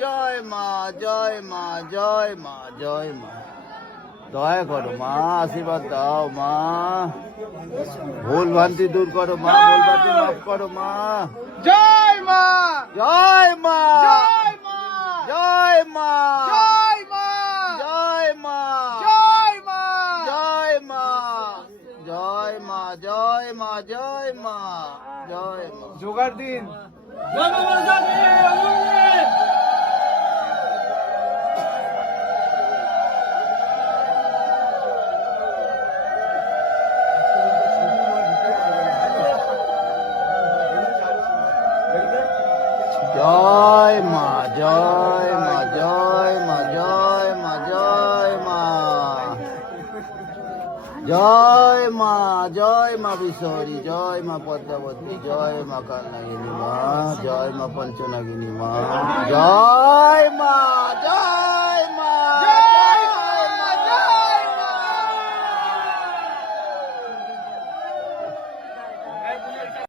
জয় মা জয় মা জয় মা জয় মা। দয়া করো মা, আশীর্বাদ দাও মা, ভুল ভ্রান্তি দূর করো মা, ভুল ভ্রান্তি মাফ করো মা। জয় মা জয় মা জয় মা জয় মা জয় মা জয় মা জয় মা জয় মা জয় মা জয় মা জয় মা জয় মা। জোগাড় দিন। জয় মা জয় মা জয় মা জয় মা জয় মা জয় মা জয় মা বিশ্বহরি, জয় মা পদ্মাবতী, জয় মা কালনাগিনী মা, জয় মা পঞ্চনাগিনী মা, জয় মা জয়